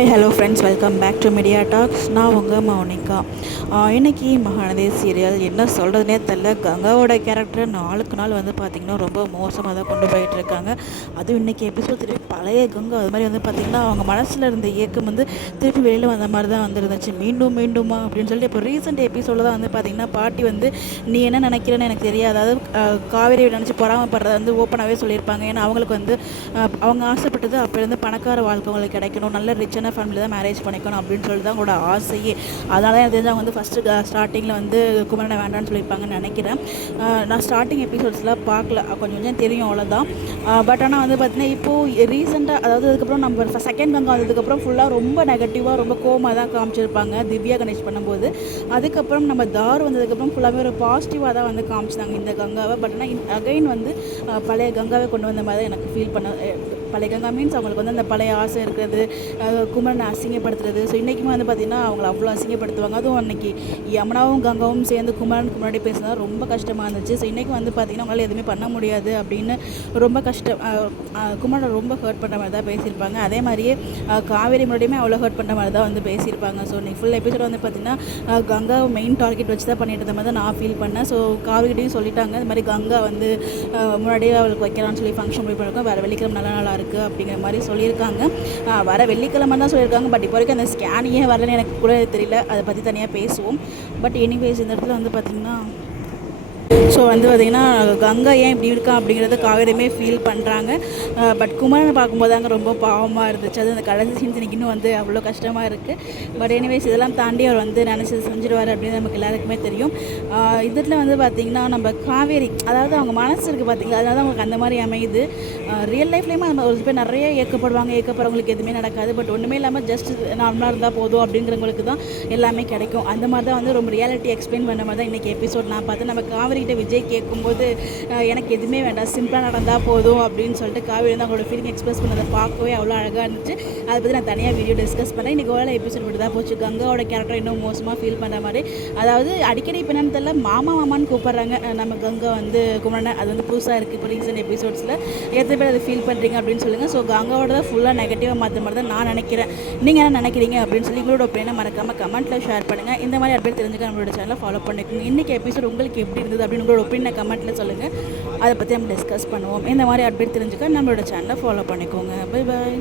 Hi hello friends, welcome back to media talks. நான் உங்கள் மௌனிகா. இன்றைக்கி மகாநதி சீரியல் என்ன சொல்கிறதுனே தெரில. கங்காவோட கேரக்டர் நாளுக்கு நாள் பார்த்திங்கன்னா ரொம்ப மோசமாக தான் கொண்டு போயிட்டுருக்காங்க. அதுவும் இன்றைக்கி எபிசோட் திருப்பி பழைய கங்கா அது மாதிரி பார்த்திங்கன்னா அவங்க மனசில் இருந்த இயக்கம் திருப்பி வெளியில் வந்த மாதிரி தான் இருந்துச்சு. மீண்டும் மீண்டுமா அப்படின்னு சொல்லிட்டு இப்போ ரீசெண்ட் எபிசோடில் தான் பார்த்திங்கன்னா பாட்டி நீ என்ன நினைக்கிறேன்னு எனக்கு தெரியாது, அதாவது காவேரி நினச்சி பொறாமப்படுறத ஓப்பனாகவே சொல்லியிருப்பாங்க. ஏன்னா அவங்களுக்கு அவங்க ஆசைப்பட்டது அப்போலேருந்து பணக்கார வாழ்க்கை அவங்களுக்கு கிடைக்கணும், நல்ல ரிச்சான ஃபேமிலி தான் மேரேஜ் பண்ணிக்கணும் அப்படின்னு சொல்லிட்டு தான் அவங்களோட ஆசையே. அதனால தான் எனக்கு தெரிஞ்சு அவங்க ஃபஸ்ட்டு ஸ்டார்டிங்கில் குமரனை வேண்டான்னு சொல்லியிருப்பாங்கன்னு நினைக்கிறேன். நான் ஸ்டார்டிங் எபிசோட்ஸ்லாம் பார்க்கல, கொஞ்சம் கொஞ்சம் தெரியும் அவ்வளோதான். பட் ஆனால் பார்த்தீங்கன்னா இப்போது ரீசெண்டாக, அதாவது அதுக்கப்புறம் நம்ம செகண்ட் கங்கா வந்ததுக்கப்புறம் ஃபுல்லாக ரொம்ப நெகட்டிவாக ரொம்ப கோமாக தான் காமிச்சிருப்பாங்க திவ்யா கணேஷ் பண்ணும்போது. அதுக்கப்புறம் நம்ம தார் வந்ததுக்கப்புறம் ஃபுல்லாகவே ஒரு பாசிட்டிவாக தான் காமிச்சிட்டாங்க இந்த கங்காவை. பட் ஆனால் அகைன் பழைய கங்காவை கொண்டு வந்த மாதிரி எனக்கு ஃபீல் பண்ண. பழைய கங்கா மீன்ஸ் அவங்களுக்கு அந்த பழைய ஆசை இருக்கிறது, குமரனை அசிங்கப்படுத்துறது. ஸோ இன்றைக்குமே பார்த்திங்கன்னா அவங்கள அவ்வளோ அசிங்கப்படுத்துவாங்க. அதுவும் அன்றைக்கி யமுனாவும் கங்காவும் சேர்ந்து குமரனுக்கு முன்னாடி பேசுனது ரொம்ப கஷ்டமாக இருந்துச்சு. ஸோ இன்றைக்கி பார்த்திங்கன்னா அவங்களால எதுவுமே பண்ண முடியாது அப்படின்னு ரொம்ப குமரனை ரொம்ப ஹர்ட் பண்ணுற மாதிரி தான் பேசியிருப்பாங்க. அதே மாதிரியே காவேரி முன்னாடியுமே அவ்வளோ ஹர்ட் பண்ணுற மாதிரி தான் பேசியிருப்பாங்க. ஸோ இன்றைக்கி ஃபுல் எபிசோட் பார்த்திங்கன்னா கங்கா மெயின் டார்கெட் வச்சு தான் பண்ணிட்டு இருந்த மாதிரி தான் நான் ஃபீல் பண்ணேன். ஸோ காவேரிட்டையும் சொல்லிட்டாங்க இந்த மாதிரி கங்கா முன்னாடியே அவளுக்கு வைக்கிறான்னு சொல்லி ஃபங்க்ஷன் போய் பண்ணிருக்கோம், வேறு வெள்ளிக்கிழமை நல்லா இருக்குது அப்படிங்கிற மாதிரி சொல்லியிருக்காங்க. வர வெள்ளிக்கிழமை தான் சொல்லியிருக்காங்க. பட் இப்போ வரைக்கும் அந்த ஸ்கேனிங்கே வரலன்னு எனக்கு கூட தெரியல, அதை பற்றி தனியாக பேசுவோம். பட் எனிவேஸ் இந்த இடத்துல பார்த்திங்கன்னா ஸோ பார்த்திங்கன்னா கங்கா ஏன் இப்படி இருக்கா அப்படிங்கிறத காவேரியுமே ஃபீல் பண்ணுறாங்க. பட் குமரனை பார்க்கும்போது அங்கே ரொம்ப பாவமாக இருந்துச்சு. அது அந்த கடைசி சீன்ஸ் இன்னும் அவ்வளோ கஷ்டமாக இருக்குது. பட் எனிவேஸ் இதெல்லாம் தாண்டி அவர் நினச்சி செஞ்சுருவார் அப்படின்னு நமக்கு எல்லாருக்குமே தெரியும். இதில் பார்த்திங்கன்னா நம்ம காவேரி, அதாவது அவங்க மனசு இருக்குது பார்த்திங்களா, அதனால தான் அவங்களுக்கு அந்த மாதிரி அமையுது. ரியல் லைஃப்லேயுமே அந்த ஒரு பேர் நிறைய ஏக்கப்படுறவங்களுக்கு எதுவுமே நடக்காது. பட் ஒன்றுமே இல்லாமல் ஜஸ்ட் நார்மலாக இருந்தால் போதும் அப்படிங்கிறவங்களுக்கு தான் எல்லாமே கிடைக்கும். அந்த மாதிரி தான் ரொம்ப ரியாலிட்டி எக்ஸ்பிளைன் பண்ண மாதிரி தான் இன்றைக்கி எபிசோட் நான் பார்த்து. நம்ம காவேரிகிட்ட விஜய் கேட்கும்போது எனக்கு எதுவுமே வேண்டாம், சிம்பிளாக நடந்தால் போதும் அப்படின்னு சொல்லிட்டு காவேரி அவங்களோட ஃபீலிங் எக்ஸ்பிரஸ் பண்ணதை பார்க்கவே அவ்வளோ அழகாக இருந்துச்சு. அதை பற்றி நான் தனியாக வீடியோ டிஸ்கஸ் பண்ணேன். இன்றைக்கி ஓரளவு எபிசோட் மட்டும் தான் போச்சு. கங்காவோட கேரக்டர் இன்னும் மோசமாக ஃபீல் பண்ணுற மாதிரி, அதாவது அடிக்கடி இப்போ என்னன்னு தெரியல மாமான்னு கூப்பிட்றாங்க நம்ம கங்கா குமரனை. அது புதுசாக இருக்குது இப்போ ரீசெண்ட் எபிசோட்ஸில். எத்தனை பேர் அதை ஃபீல் பண்ணுறீங்க அப்படின்னு சொல்லுங்கள். ஸோ கங்காவோட தான் ஃபுல்லாக நெகட்டிவாக மாற்ற மாதிரி தான் நான் நினைக்கிறேன். நீங்கள் என்ன நினைக்கிறீங்க அப்படின்னு சொல்லி உங்களோட ஒப்பீனியனை மறக்காமல் கமெண்ட்டில் ஷேர் பண்ணுங்கள். இந்த மாதிரி அப்டேட் தெரிஞ்சுக்க நம்மளோட சேனலை ஃபாலோ பண்ணிக்கோங்க. இன்றைக்கி எபிசோட் உங்களுக்கு எப்படி இருந்தது அப்படின்னு உங்களோட ஒப்பீனியனை கமெண்ட்டில் சொல்லுங்கள். அதை பற்றி நம்ம டிஸ்கஸ் பண்ணுவோம். இந்த மாதிரி அப்டேட் தெரிஞ்சுக்க நம்மளோட சேனலை ஃபாலோ பண்ணிக்கோங்க. Bye bye.